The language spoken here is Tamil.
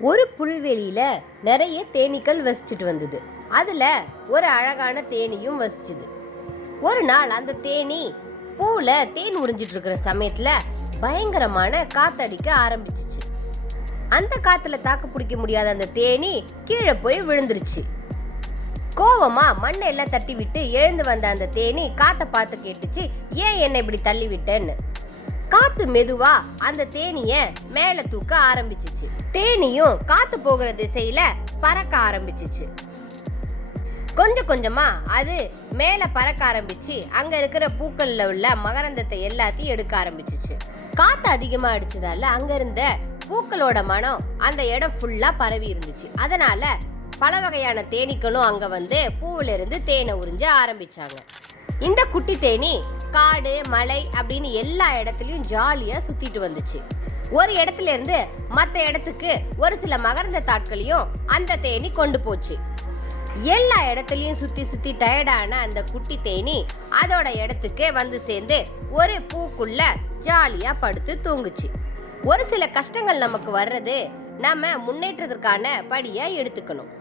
ஒரு புல்வெளியில நிறைய தேனீக்கள் வசிச்சுட்டு வந்தது. அதுல ஒரு அழகான தேனியும் வசிச்சுது. ஒரு நாள் அந்த தேனி பூல தேன் உறிஞ்சிட்டு இருக்கிற சமயத்துல பயங்கரமான காத்தடிக்க ஆரம்பிச்சிச்சு. அந்த காத்துல தாக்கு பிடிக்க முடியாத அந்த தேனி கீழே போய் விழுந்துருச்சு. கோவமா மண்ணை எல்லாம் தட்டி விட்டு எழுந்து வந்த அந்த தேனி காத்த பார்த்து கேட்டுச்சு, ஏன் என்ன இப்படி தள்ளி விட்டேன்னு. காத்து மெதுவா அந்த தேனிய மேல தூக்க ஆரம்பிச்சிச்சு. தேனியும் காத்து போகிற திசையில பறக்க ஆரம்பிச்சிச்சு. கொஞ்சம் கொஞ்சமா அது மேல பறக்க ஆரம்பிச்சு அங்க இருக்கிற பூக்கள்ல உள்ள மகரந்தத்தை எல்லாத்தையும் எடுக்க ஆரம்பிச்சிச்சு. காத்து அதிகமா அடிச்சதால அங்க இருந்த பூக்களோட மனம் அந்த இடம் ஃபுல்லா பரவி இருந்துச்சு. அதனால பல வகையான தேனீக்களும் அங்க வந்து பூவில இருந்து தேனை உறிஞ்ச ஆரம்பிச்சாங்க. இந்த குட்டி தேனி காடு மலை அப்படின்னு எல்லா இடத்துலயும் ஜாலியா சுத்திட்டு வந்துச்சு. ஒரு இடத்துல இருந்து மற்ற இடத்துக்கு ஒரு சில மகரந்த தாட்களையும் அந்த தேனி கொண்டு போச்சு. எல்லா இடத்துலயும் சுத்தி சுத்தி டயர்டான அந்த குட்டி தேனி அதோட இடத்துக்கு வந்து சேர்ந்து ஒரு பூக்குள்ள ஜாலியா படுத்து தூங்குச்சு. ஒரு சில கஷ்டங்கள் நமக்கு வர்றது நம்ம முன்னேற்றத்திற்கான படியா எடுத்துக்கணும்.